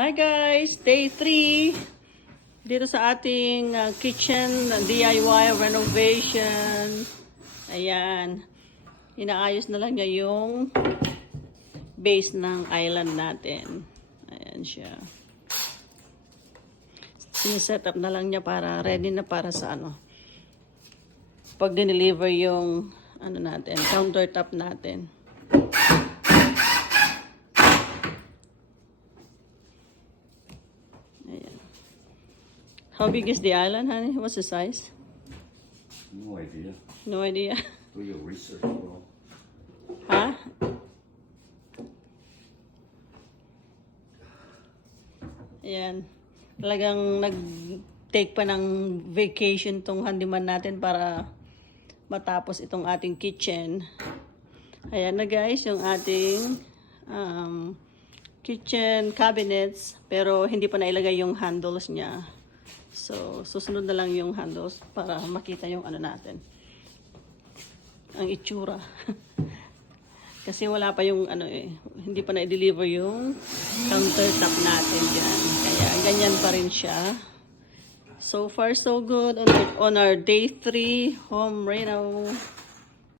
Hi guys! Day 3 dito sa ating kitchen DIY renovation. Ayan. Inaayos na lang niya yung base ng island natin. Ayan siya. Siniset up na lang niya para ready na para sa pag dineliver yung natin, countertop natin. How big is the island, honey? What's the size? No idea. No idea. Do your research, bro. Ha? Ayan. Talagang nag-take pa ng vacation tong handyman natin para matapos itong ating kitchen. Ayan na guys, yung ating kitchen cabinets. Pero hindi pa nailagay yung handles niya. So, susunod na lang yung handles para makita yung natin. Ang itsura. Kasi wala pa yung hindi pa na-deliver yung countertop natin dyan. Kaya ganyan pa rin siya. So far so good on our day 3 home reno.